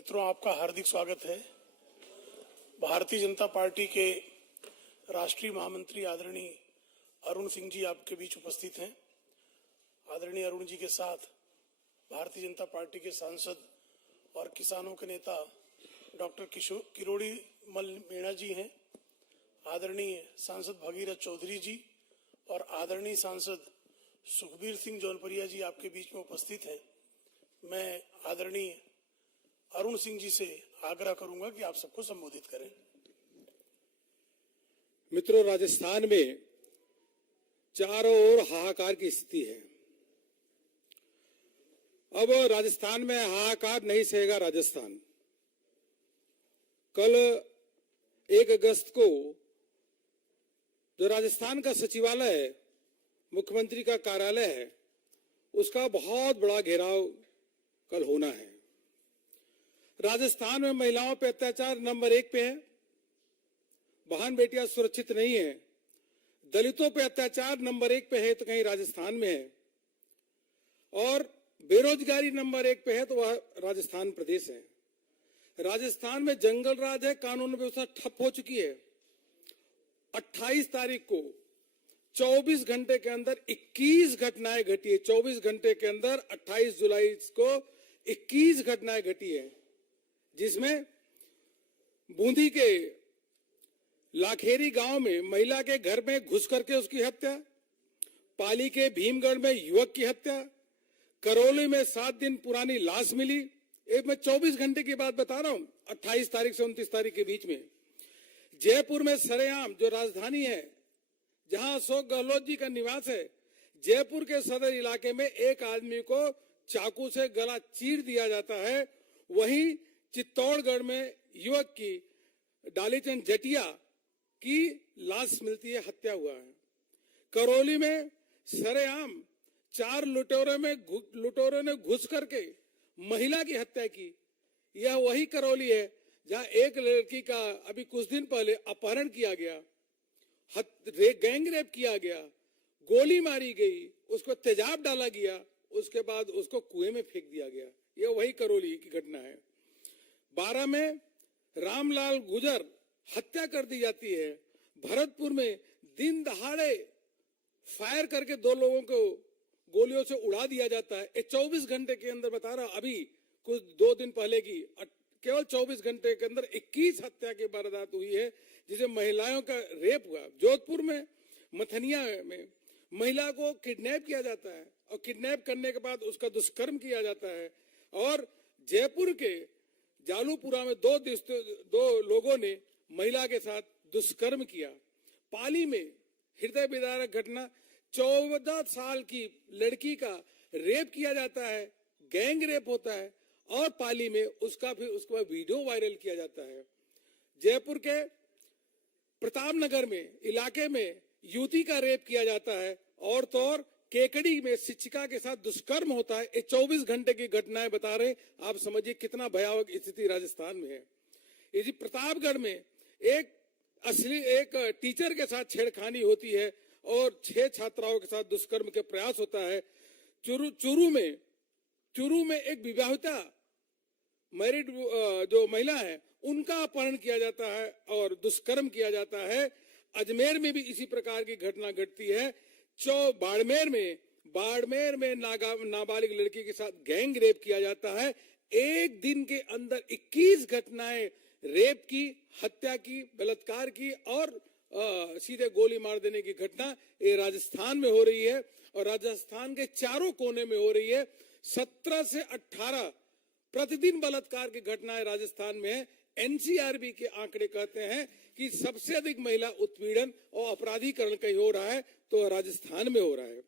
मित्रों, आपका हार्दिक स्वागत है। भारतीय जनता पार्टी के राष्ट्रीय महामंत्री आदरणीय अरुण सिंह जी आपके बीच उपस्थित हैं। आदरणीय अरुण जी के साथ भारतीय जनता पार्टी के सांसद और किसानों के नेता डॉक्टर किरोड़ी मल मीणा जी हैं। आदरणीय सांसद भगीरथ चौधरी जी और आदरणीय सांसद सुखबीर सिंह जौनपुरिया जी आपके बीच में उपस्थित हैं। मैं आदरणीय अरुण सिंह जी से आग्रह करूंगा कि आप सबको संबोधित करें। मित्रों, राजस्थान में चारों ओर हाहाकार की स्थिति है। अब राजस्थान में हाहाकार नहीं सहेगा राजस्थान। कल 1 अगस्त को जो राजस्थान का सचिवालय है, मुख्यमंत्री का कार्यालय है, उसका बहुत बड़ा घेराव कल होना है। राजस्थान में महिलाओं पे अत्याचार नंबर 1 पे है। बहन बेटियां सुरक्षित नहीं है। दलितों पे अत्याचार नंबर 1 पे है तो कहीं राजस्थान में है। और बेरोजगारी नंबर 1 पे है तो वह राजस्थान प्रदेश है। राजस्थान में जंगल राज है, कानून व्यवस्था ठप हो चुकी है। 28 तारीख को 24 घंटे के अंदर 21 घटनाएं घटी है। 24 घंटे के अंदर 28 जुलाई को 21 घटनाएं घटी है, जिसमें बूंदी के लाखेरी गांव में महिला के घर में घुस करके उसकी हत्या, पाली के भीमगढ़ में युवक की हत्या, करौली में 7 दिन पुरानी लाश मिली। एक मैं 24 घंटे की बात बता रहा हूं, 28 तारीख से 29 तारीख के बीच में। जयपुर में सरेआम, जो राजधानी है जहां अशोक गहलोत जी का निवास है, जयपुर के सदर इलाके में एक आदमी को चाकू से गला चीर दिया जाता है। वहीं चित्तौड़गढ़ में युवक की डालीचंद जटिया की लाश मिलती है, हत्या हुआ है। करौली में सरेआम 4 लुटेरों ने घुस करके महिला की हत्या की। यह वही करौली है जहां एक लड़की का अभी कुछ दिन पहले अपहरण किया गया, गैंग रेप किया गया, गोली मारी गई, उसको तेजाब डाला गया, उसके बाद उसको कुएं में फेंक दिया गया। यह वही करौली की घटना है। 12 में रामलाल गुजर हत्या कर दी जाती है। भरतपुर में दिन दहाड़े फायर करके 2 लोगों को गोलियों से उड़ा दिया जाता है। 24 घंटे के अंदर बता रहा, अभी कुछ 2 दिन पहले की केवल 24 घंटे के अंदर 21 हत्या की वारदात हुई है, जिसे महिलाओं का रेप हुआ। जोधपुर में मथनिया में महिला को किडनैप किया जाता है और किडनैप करने के बाद उसका दुष्कर्म किया जाता है। और जयपुर के जालूपुरा में 2 लोगों ने महिला के साथ दुष्कर्म किया। पाली में हृदय विदारक घटना, 14 साल की लड़की का रेप किया जाता है, गैंग रेप होता है और पाली में उसका वीडियो वायरल किया जाता है। जयपुर के प्रतापनगर में इलाके में युवती का रेप किया जाता है और तो और केकड़ी में शिक्षिका के साथ दुष्कर्म होता है। 24 घंटे की घटनाएं बता रहे, आप समझिए कितना भयावह स्थिति राजस्थान में है। इसी प्रतापगढ़ में एक टीचर के साथ छेड़खानी होती है और 6 छात्राओं के साथ दुष्कर्म के प्रयास होता है। चूरू में एक विवाहिता मैरिड जो महिला है, उनका अपहरण किया जाता है और दुष्कर्म किया जाता है। अजमेर में भी इसी प्रकार की घटना घटती है। बाड़मेर में नाबालिग लड़की के साथ गैंग रेप किया जाता है। एक दिन के अंदर 21 घटनाएं रेप की, हत्या की, बलात्कार की और सीधे गोली मार देने की घटना ये राजस्थान में हो रही है और राजस्थान के चारों कोने में हो रही है। 17 से 18 प्रतिदिन बलात्कार की घटनाएं राजस्थान में है। एनसीआरबी के आंकड़े कहते हैं कि सबसे अधिक महिला उत्पीड़न और अपराधीकरण कहीं हो रहा है तो राजस्थान में हो रहा है।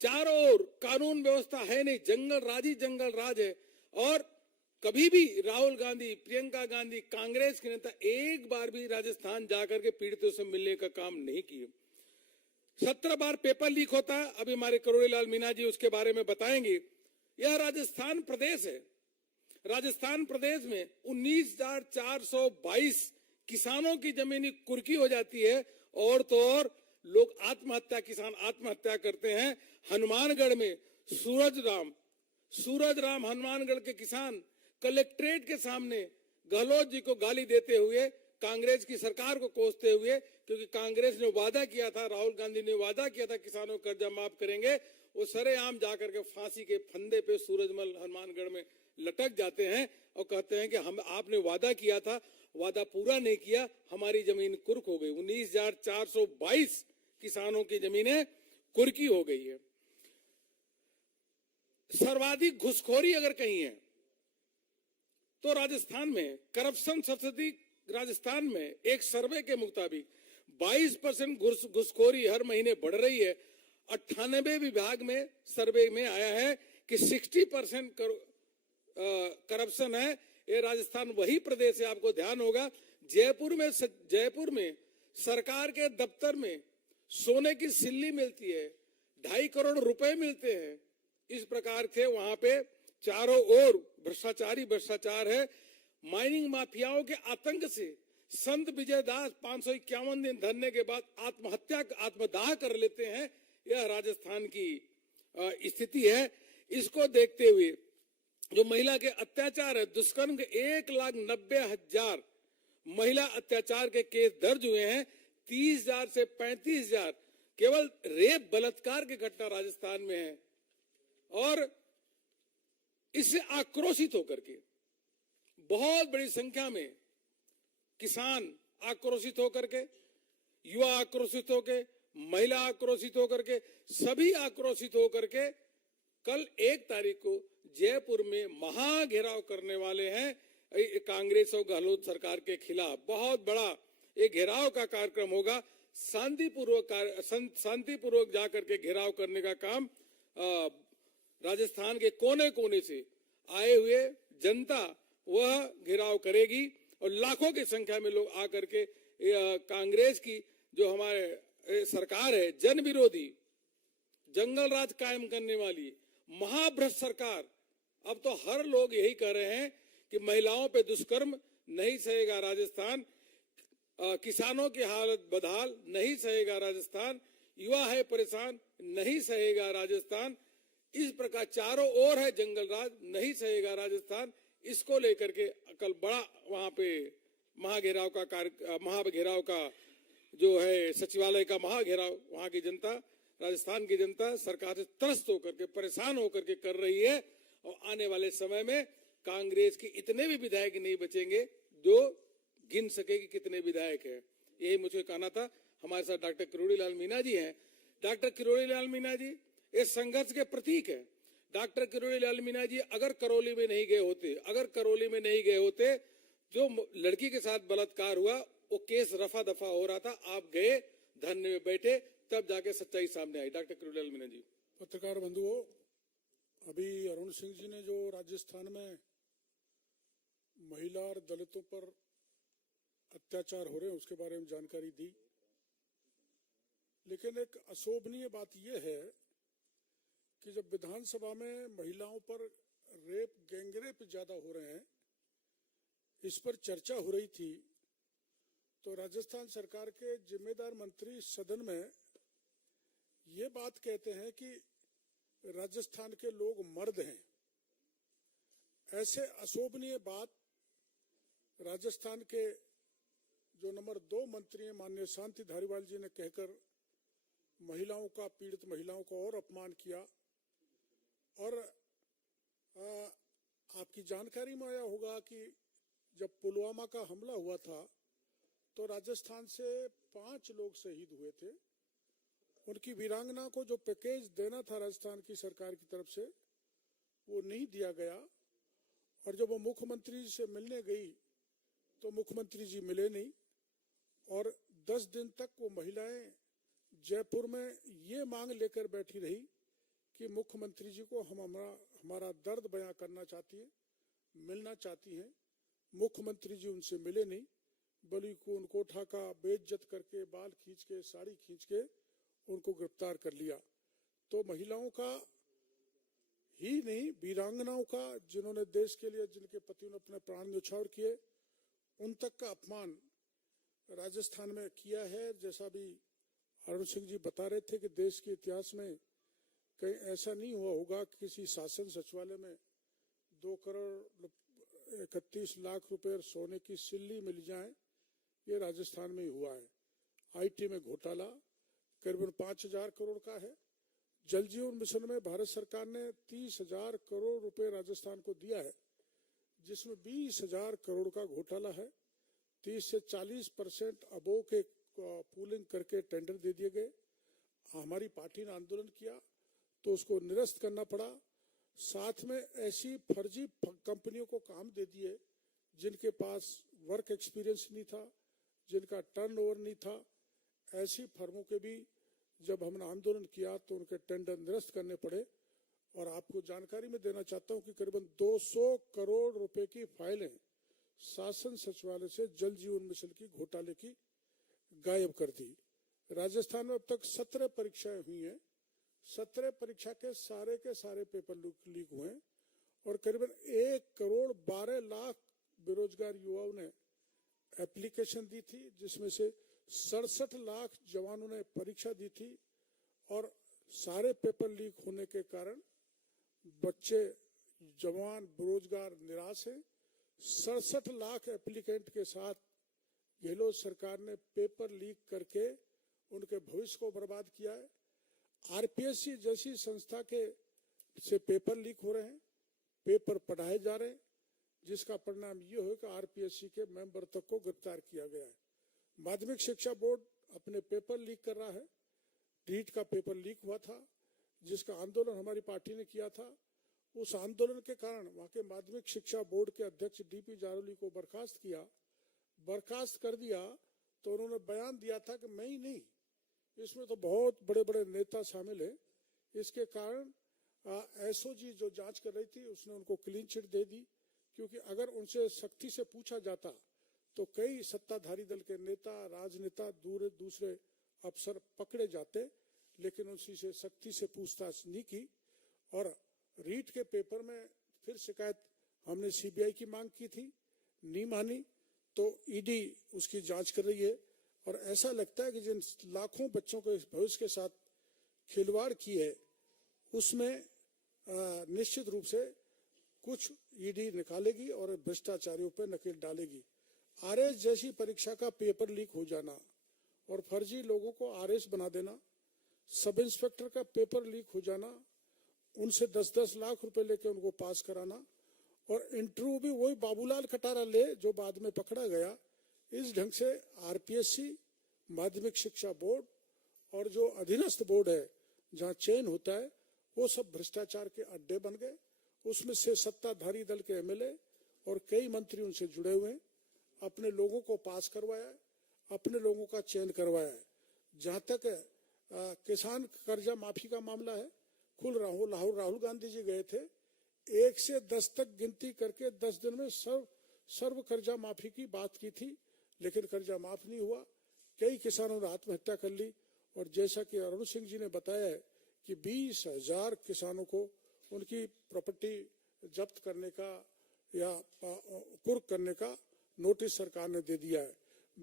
चारों ओर कानून व्यवस्था है नहीं, जंगल राज है। और कभी भी राहुल गांधी, प्रियंका गांधी, कांग्रेस के नेता एक बार भी राजस्थान जाकर के पीड़ितों से मिलने का काम नहीं किए। 17 बार पेपर लीक होता है। अभी हमारे करोड़ी लाल मीणा जी उसके बारे में बताएंगे। यह राजस्थान प्रदेश है। राजस्थान प्रदेश में 19,422 किसानों की जमीनी कुर्की हो जाती है और तो और लोग किसान आत्महत्या करते हैं। हनुमानगढ़ में सूरज राम हनुमानगढ़ के किसान कलेक्ट्रेट के सामने गहलोत जी को गाली देते हुए, कांग्रेस की सरकार को कोसते हुए, क्योंकि कांग्रेस ने वादा किया था, राहुल गांधी ने वादा किया था किसानों का कर्जा माफ करेंगे, वो सरेआम जाकर के फांसी के फंदे पे सूरजमल हनुमानगढ़ में लटक जाते हैं और कहते हैं कि हम आपने वादा किया था, वादा पूरा नहीं किया, हमारी जमीन कुर्क हो गई। 19,422 किसानों की जमीनें कुर्की हो गई है। सर्वाधिक घुसखोरी अगर कहीं है तो राजस्थान में, करप्शन सबसे अधिक राजस्थान में। एक सर्वे के मुताबिक 22% घुसखोरी हर महीने बढ़ रही है। 98 विभाग में सर्वे में आया है कि 60% करप्शन है। ये राजस्थान वही प्रदेश है, आपको ध्यान होगा, जयपुर में सरकार के दफ्तर में सोने की सिल्ली मिलती है, 2.5 करोड़ रुपए मिलते हैं। इस प्रकार से वहां पे चारों ओर भ्रष्टाचार है। माइनिंग माफियाओं के आतंक से संत विजयदास 551 दिन धरने के बाद आत्मदाह कर लेते हैं। यह राजस्थान की स्थिति है। इसको देखते हुए जो महिला के अत्याचार है, दुष्कर्म के 1,90,000 महिला अत्याचार के केस दर्ज हुए हैं। 30,000 से 35,000 केवल रेप बलात्कार की घटना राजस्थान में है। और इससे आक्रोशित होकर के बहुत बड़ी संख्या में किसान आक्रोशित होकर के, युवा आक्रोशित होकर, महिला आक्रोशित होकर के, सभी आक्रोशित होकर के कल 1 तारीख को जयपुर में महाघेराव करने वाले हैं। कांग्रेस और गहलोत सरकार के खिलाफ बहुत बड़ा एक घेराव का कार्यक्रम होगा। शांतिपूर्वक जाकर के घेराव करने का काम राजस्थान के कोने कोने से आए हुए जनता वह घेराव करेगी और लाखों की संख्या में लोग आकर के कांग्रेस की जो हमारे सरकार है, जन विरोधी, जंगल राज कायम करने वाली महाभ्रष्ट सरकार, अब तो हर लोग यही कह रहे हैं कि महिलाओं पे दुष्कर्म नहीं सहेगा राजस्थान, किसानों की हालत बदहाल नहीं सहेगा राजस्थान, युवा है परेशान नहीं सहेगा राजस्थान। इस प्रकार चारों ओर है जंगल राज, नहीं सहेगा राजस्थान। इसको लेकर के कल बड़ा वहां पे महाघेराव का जो है सचिवालय का महाघेराव वहां की जनता, राजस्थान की जनता सरकार से त्रस्त होकर के, परेशान होकर के कर रही है। और आने वाले समय में कांग्रेस के इतने भी विधायक नहीं बचेंगे जो गिन सके कि कितने विधायक हैं। यही मुझे कहना था। हमारे साथ डॉक्टर किरोड़ी लाल मीणा जी हैं। डॉक्टर किरोड़ी लाल मीणा जी इस संघर्ष के प्रतीक है। डॉक्टर किरोड़ी लाल मीणा जी अगर करौली में नहीं गए होते, जो लड़की के साथ बलात्कार हुआ वो केस रफा दफा हो रहा था, आप गए, धरने में बैठे, तब जाके सच्चाई सामने आई। डॉक्टर किरोड़ी लाल मीणा जी। पत्रकार बंधुओं, अभी अरुण सिंह जी ने जो राजस्थान में महिला और दलितों पर अत्याचार हो रहे हैं उसके बारे में जानकारी दी, लेकिन एक अशोभनीय बात यह है कि जब विधानसभा में महिलाओं पर रेप, गैंगरेप ज्यादा हो रहे हैं, इस पर चर्चा हो रही थी, तो राजस्थान सरकार के जिम्मेदार मंत्री सदन में ये बात कहते हैं कि राजस्थान के लोग मर्द हैं। ऐसे अशोभनीय बात राजस्थान के जो नंबर 2 मंत्री हैं माननीय शांति धारीवाल जी ने कहकर महिलाओं का, पीड़ित महिलाओं का और अपमान किया। और आपकी जानकारी में आया होगा कि जब पुलवामा का हमला हुआ था तो राजस्थान से 5 लोग शहीद हुए थे। उनकी वीरांगना को जो पैकेज देना था राजस्थान की सरकार की तरफ से वो नहीं दिया गया। और जब वो मुख्यमंत्री से मिलने गई तो मुख्यमंत्री जी मिले नहीं और 10 दिन तक वो महिलाएं जयपुर में ये मांग लेकर बैठी रही कि मुख्यमंत्री जी को हम हमारा दर्द बयां करना चाहती है, मिलना चाहती हैं। मुख्यमंत्री जी उनसे मिले नहीं, बल्कि उनको उठाकर बेइज्जत करके, बाल खींच के, साड़ी खींच के उनको गिरफ्तार कर लिया। तो महिलाओं का ही नहीं, वीरांगनाओं का, जिन्होंने देश के लिए, जिनके पतियों ने अपने प्राण न्यौछावर किए, उन तक का अपमान राजस्थान में किया है। जैसा भी अरुण सिंह जी बता रहे थे कि देश के इतिहास में कहीं ऐसा नहीं हुआ होगा कि किसी शासन सचिवालय में 2 करोड़ 31 लाख रुपए सोने की सिल्ली मिल जाए, ये राजस्थान में ही हुआ है। आईटी में घोटाला करीबन 5,000 करोड़ का है। जल जीवन मिशन में भारत सरकार ने 30,000 करोड़ रुपए राजस्थान को दिया है, जिसमें 20,000 करोड़ का घोटाला है। 30 से 40% अबोव के पूलिंग करके टेंडर दे दिए गए। हमारी पार्टी ने आंदोलन किया तो उसको निरस्त करना पड़ा। साथ में ऐसी फर्जी कंपनियों को काम दे दिए जिनके पास वर्क एक्सपीरियंस नहीं था, जिनका टर्नओवर नहीं था। ऐसी फर्मों के भी जब हमने आंदोलन किया तो उनके टेंडर निरस्त करने पड़े। और आपको जानकारी में देना चाहता हूं कि करीबन 200 करोड़ रुपए की फाइलें शासन सचिवालय से जल जीवन मिशन की घोटाले की गायब कर दी। राजस्थान में अब तक 17 परीक्षाएं हुई हैं। 17 परीक्षा के सारे पेपर लीक हुए हैं और करीबन 1,12,00,000 बेरोजगार युवाओं ने एप्लीकेशन दी थी, जिसमें से 67 लाख जवानों ने परीक्षा दी थी। और सारे पेपर लीक होने के कारण बच्चे जवान बेरोजगार निराश हैं। 67 लाख एप्लीकेंट के साथ गहलोत सरकार ने पेपर लीक करके उनके भविष्य को बर्बाद किया है। आरपीएससी जैसी संस्था के से पेपर लीक हो रहे हैं, पेपर पढ़ाए जा रहे हैं, जिसका परिणाम ये हो कि आरपीएससी के मेंबर तक को गिरफ्तार किया गया है। माध्यमिक शिक्षा बोर्ड अपने पेपर लीक कर रहा है। नीट का पेपर लीक हुआ था, जिसका आंदोलन हमारी पार्टी ने किया था। उस आंदोलन के कारण वहां के माध्यमिक शिक्षा बोर्ड के अध्यक्ष डीपी जारोली को बर्खास्त कर दिया। तो उन्होंने बयान दिया था कि मैं ही नहीं, इसमें तो बहुत बड़े बड़े नेता शामिल हैं। इसके कारण एसओजी जो जांच कर रही थी उसने उनको क्लीन चिट दे दी, क्योंकि अगर उनसे सख्ती से पूछा जाता तो कई सत्ताधारी दल के नेता, राजनेता, दूसरे अफसर पकड़े जाते, लेकिन उनसे से सख्ती से पूछताछ नहीं की। और रीट के पेपर में फिर शिकायत हमने सीबीआई की मांग की थी, नहीं मानी, तो ईडी उसकी जांच कर रही है। और ऐसा लगता है कि जिन लाखों बच्चों के भविष्य के साथ खिलवाड़ की है, उसमें निश्चित रूप से कुछ ईडी निकालेगी और भ्रष्टाचारियों पर नकेल डालेगी। आरएस जैसी परीक्षा का पेपर लीक हो जाना और फर्जी लोगों को आरएस बना देना, सब इंस्पेक्टर का पेपर लीक हो जाना, उनसे 10-10 लाख रुपए लेके उनको पास कराना, और इंटरव्यू भी वही बाबूलाल खटारा ले जो बाद में पकड़ा गया। इस ढंग से आरपीएससी, माध्यमिक शिक्षा बोर्ड और जो अधीनस्थ बोर्ड है जहां चयन होता है, वो सब भ्रष्टाचार के अड्डे बन गए। उसमें से सत्ताधारी दल के एमएलए और कई मंत्री उनसे जुड़े हुए हैं। अपने लोगों को पास करवाया है, अपने लोगों का चयन करवाया है। जहां तक किसान कर्जा माफी का मामला है, खुद राहुल गांधी जी गए थे, 1 से 10 तक गिनती करके 10 दिन में सर्व कर्जा माफी की बात की थी, लेकिन कर्जा माफ नहीं हुआ। कई किसानों ने आत्महत्या कर ली। और जैसा कि अरुण सिंह जी ने बताया है कि 20,000 किसानों को उनकी प्रॉपर्टी जब्त करने का या कुर्क करने का नोटिस सरकार ने दे दिया है।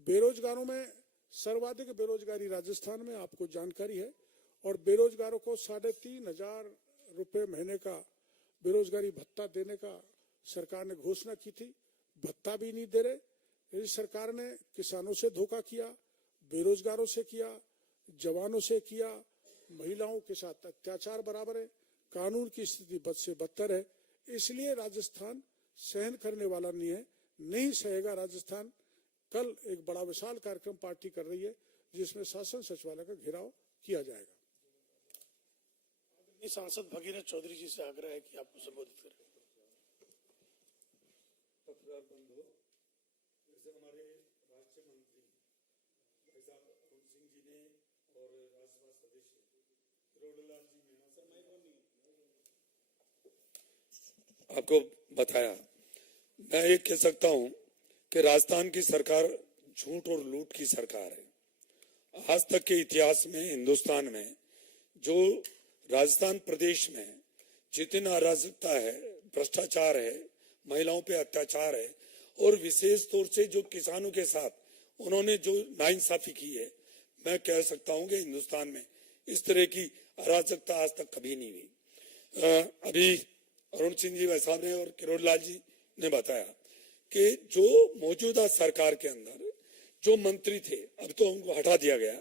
बेरोजगारों में सर्वाधिक बेरोजगारी राजस्थान में, आपको जानकारी है। और बेरोजगारों को 3,500 रुपए महीने का बेरोजगारी भत्ता देने का सरकार ने घोषणा की थी, भत्ता भी नहीं दे रहे। इस सरकार ने किसानों से धोखा किया, बेरोजगारों से किया, जवानों से किया, महिलाओं के साथ अत्याचार बराबर है, कानून की स्थिति बद से बदतर है। इसलिए राजस्थान सहन करने वाला नहीं है, नहीं सहेगा राजस्थान। कल एक बड़ा विशाल कार्यक्रम पार्टी कर रही है, जिसमें शासन सचिवालय का घेराव किया जाएगा। सांसद भगीरथ चौधरी जी से आग्रह है कि आपको संबोधित करें। पत्रकार बंधु, जैसे हमारे राज्य मंत्री भाई साहब अरुण सिंह जी ने और राज्यसभा सदस्य किरोड़ीलाल जी मीणा सर, आपको बताया, मैं ये कह सकता हूं कि राजस्थान की सरकार झूठ और लूट की सरकार है। आज तक के इतिहास में हिंदुस्तान में जो राजस्थान प्रदेश में जितनी अराजकता है, भ्रष्टाचार है, महिलाओं पे अत्याचार है, और विशेष तौर से जो किसानों के साथ उन्होंने जो नाइंसाफी की है, मैं कह सकता हूं कि हिंदुस्तान में इस तरह की अराजकता आज तक कभी नहीं हुई। अभी अरुण सिंह जी वैसाब ने और किरोड़ लाल जी ने बताया कि जो मौजूदा सरकार के अंदर जो मंत्री थे, अब तो उनको हटा दिया गया।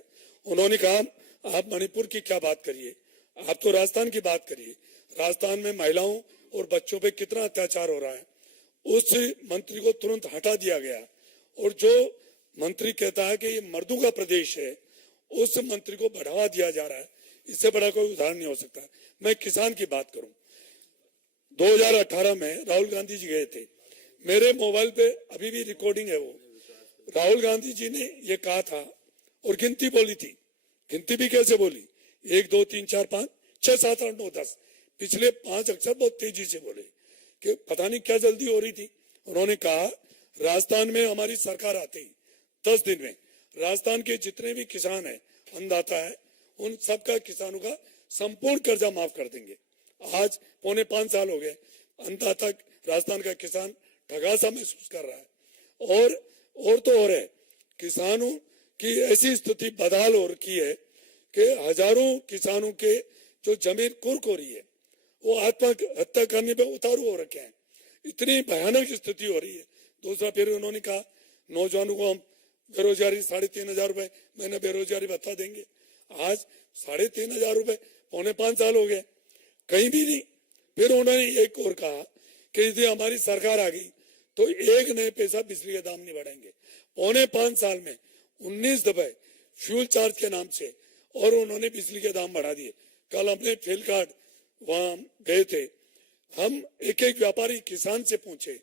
उन्होंने कहा आप मणिपुर की क्या बात करिए, आप तो राजस्थान की बात करिए। राजस्थान में महिलाओं और बच्चों पे कितना अत्याचार हो रहा है, उस मंत्री को तुरंत हटा दिया गया। और जो मंत्री कहता है कि ये मर्दों का प्रदेश है, उस मंत्री को बढ़ावा दिया जा रहा है। इससे बड़ा कोई उदाहरण नहीं हो सकता। मैं किसान की बात करूं, 2018 में राहुल गांधी जी गए थे, मेरे मोबाइल पे अभी भी रिकॉर्डिंग है। वो राहुल गांधी जी ने ये कहा था और गिनती बोली थी। गिनती भी कैसे बोली, 1 2 3 4 5 6 7 8 9 10, पिछले 5 अक्षर बहुत तेजी से बोले कि पता नहीं क्या जल्दी हो रही थी। उन्होंने कहा राजस्थान में हमारी सरकार आते ही 10 दिन में राजस्थान के जितने भी किसान है, अन्नदाता है, उन सबका किसानों का संपूर्ण कर्जा माफ कर देंगे। आज 4.25 साल हो गए, अन्नदाता राजस्थान का किसान ठगा सा महसूस कर रहा है। और तो और है, किसानों की ऐसी स्थिति बदहाल हो रखी है कि हजारों किसानों के जो जमीन कुर्क हो रही है, वो आत्महत्या करने पे उतारू हो रखे हैं। इतनी भयानक स्थिति हो रही है। दूसरा फिर उन्होंने कहा नौजवानों को हम बेरोजगारी 3,500 रुपए महीने बेरोजगारी भत्ता देंगे। आज 3,500 रुपए 4.25 साल हो गए, कहीं भी नहीं। फिर उन्होंने एक और कहा कि यदि हमारी सरकार आ गई तो 1 नए पैसा बिजली के दाम नहीं बढ़ाएंगे। 4.25 साल में 19 दफे फ्यूल चार्ज के नाम से और उन्होंने बिजली के दाम बढ़ा दिए। कल हमने फेल कार्ड वहां गए थे, हम एक एक व्यापारी किसान से पूछे,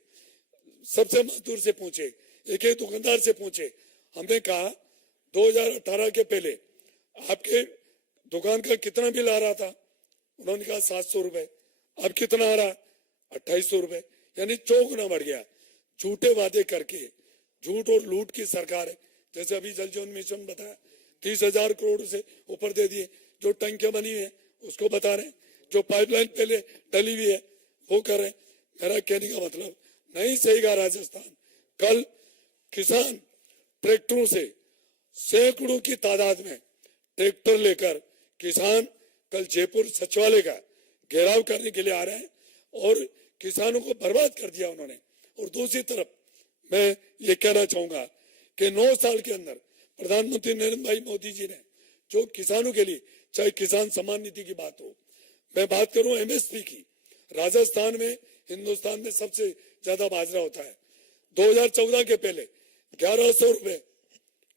सबसे मजदूर से पूछे, एक एक दुकानदार से पूछे। हमने कहा 2018 के पहले आपके दुकान का कितना बिल आ रहा था? उन्होंने कहा 700 रुपए। अब कितना आ रहा? 2800 रुपए, यानी 4 गुना बढ़ गया। झूठे वादे करके, झूठ और लूट की सरकार है। जैसे अभी जल जीवन मिशन बताया, 30,000 करोड़ से ऊपर दे दिए। जो टंकियां बनी हुई है उसको बता रहे, जो पाइपलाइन पहले डली हुई है वो कर रहे। मेरा कहने का मतलब नहीं सहेगा राजस्थान। कल किसान ट्रैक्टरों से सैकड़ों की तादाद में ट्रैक्टर लेकर किसान कल जयपुर सचिवालय का घेराव करने के लिए आ रहे हैं और किसानों को बर्बाद कर दिया उन्होंने। और दूसरी तरफ मैं ये कहना चाहूंगा कि 9 साल के अंदर प्रधानमंत्री नरेंद्र भाई मोदी जी ने जो किसानों के लिए, चाहे किसान सम्मान निधि की बात हो, मैं बात करूं एमएसपी की, राजस्थान में हिंदुस्तान में सबसे ज्यादा बाजरा होता है। 2014 के पहले 1100 रुपए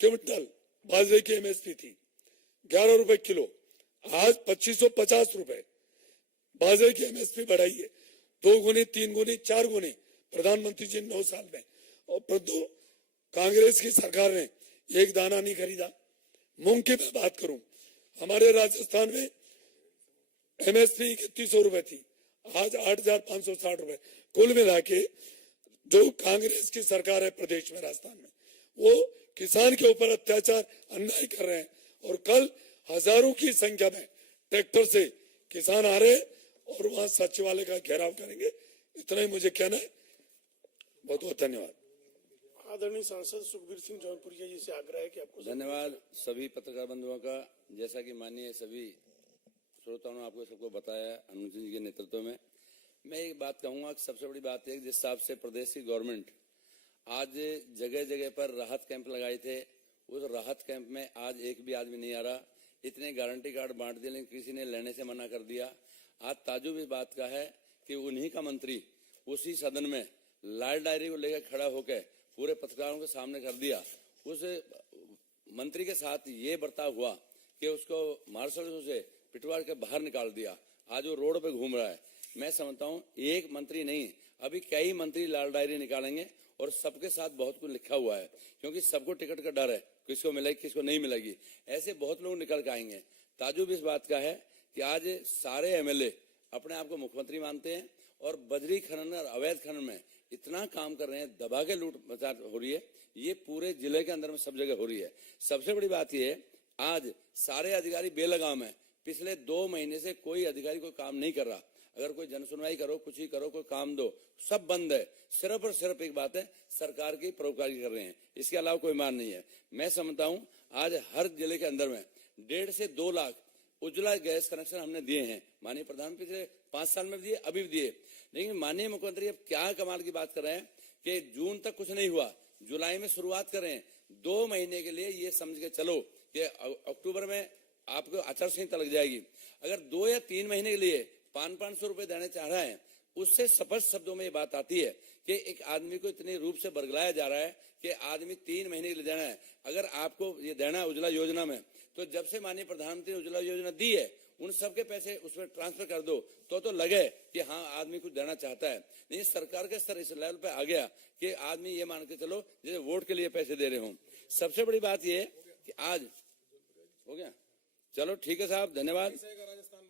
क्विंटल बाजरे की एमएसपी थी, 11 रुपए किलो। आज 2550 रुपए बाजरे की एमएसपी बढ़ाई है। 2 गुनी, 3 गुनी, 4 गुनी प्रधानमंत्री जी 9 साल में। और परंतु कांग्रेस की सरकार ने एक दाना नहीं खरीदा। मूंग की मैं बात करूं, हमारे राजस्थान में एमएसपी 3100 रुपए थी, आज 8,560 रुपए। कुल मिला के जो कांग्रेस की सरकार है प्रदेश में, राजस्थान में, वो किसान के ऊपर अत्याचार, अन्याय कर रहे हैं। और कल हजारों की संख्या में ट्रैक्टर से किसान आ रहे और वहां सचिवालय का घेराव करेंगे। इतना ही मुझे कहना है। बहुत बहुत धन्यवाद। आदरणीय सांसद सुखबीर सिंह जौनपुरिया जी से आग्रह है कि आपको धन्यवाद सभी पत्रकार बंधुओं का। जैसा कि माननीय सभी श्रोताओं ने आपको सबको बताया अनुज जी के नेतृत्व में, मैं एक बात कहूंगा कि सबसे बड़ी बात है जिस हिसाब से प्रदेश की गवर्नमेंट आज जगह जगह पर राहत कैंप लगाए थे, उस राहत कैंप में आज एक भी आदमी नहीं आ रहा। इतने गारंटी कार्ड बांट दिए लेकिन किसी ने लेने से मना कर दिया। आज ताजुब इस बात का है कि उन्हीं का मंत्री उसी सदन में लाल डायरी को लेकर खड़ा होकर पूरे पत्रकारों के सामने कर दिया। उस मंत्री के साथ ये बर्ताव हुआ कि उसको मार्शल से पिटवाड़ के बाहर निकाल दिया। आज वो रोड पे घूम रहा है। मैं समझता हूँ एक मंत्री नहीं, अभी कई मंत्री लाल डायरी निकालेंगे और सबके साथ बहुत कुछ लिखा हुआ है, क्योंकि सबको टिकट का डर है, किसको मिलेगी किसको नहीं मिलेगी। ऐसे बहुत लोग निकल के आएंगे। ताजुब इस बात का है कि आज सारे एमएलए अपने आप को मुख्यमंत्री मानते हैं और बजरी खनन और अवैध खनन में इतना काम कर रहे हैं, दबा के लूट मचाट हो रही है। ये पूरे जिले के अंदर में सब जगह हो रही है। सबसे बड़ी बात यह है आज सारे अधिकारी बेलगाम है। पिछले 2 महीने से कोई अधिकारी कोई काम नहीं कर रहा। अगर कोई जनसुनवाई करो, कुछ ही करो, कोई काम दो, सब बंद है। सिर्फ और सिर्फ एक बात है, सरकार की परोपकारी कर रहे हैं, इसके अलावा कोई मान नहीं है। मैं समझता हूं आज हर जिले के अंदर में 1.5 से 2 लाख उज्ज्वला गैस कनेक्शन हमने दिए हैं। माननीय प्रधानमंत्री पिछले 5 साल में भी दिए, अभी भी दिए। लेकिन माननीय मुख्यमंत्री अब क्या कमाल की बात कर रहे हैं कि जून तक कुछ नहीं हुआ, जुलाई में शुरुआत करें। 2 महीने के लिए ये समझ के चलो कि अक्टूबर में आपको आचार संहिता लग जाएगी। अगर 2 या 3 महीने के लिए 500-500 रुपए देने चाह रहा है, उससे स्पष्ट शब्दों में ये बात आती है कि एक आदमी को इतने रूप से बरगलाया जा रहा है कि आदमी 3 महीने के लिए देना है। अगर आपको ये देना है उज्ज्वला योजना में, तो जब से माननीय प्रधानमंत्री ने उज्ज्वला योजना दी है, उन सबके पैसे उसमें ट्रांसफर कर दो, तो लगे कि हाँ आदमी कुछ देना चाहता है। नहीं, सरकार का स्तर इस लेवल पे आ गया कि आदमी ये मान के चलो जैसे वोट के लिए पैसे दे रहे हो। सबसे बड़ी बात ये कि आज हो गया, चलो ठीक है साहब, धन्यवाद।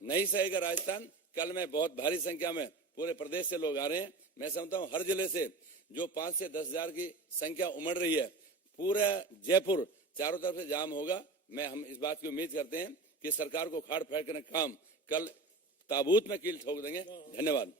नहीं सहेगा राजस्थान। कल में बहुत भारी संख्या में पूरे प्रदेश से लोग आ रहे हैं। मैं समझता हूँ हर जिले से जो 5 से 10 हजार की संख्या उमड़ रही है, पूरा जयपुर चारों तरफ से जाम होगा। हम इस बात की उम्मीद करते हैं कि सरकार को खाड़ फेंकने का काम कल ताबूत में कील ठोक देंगे। धन्यवाद।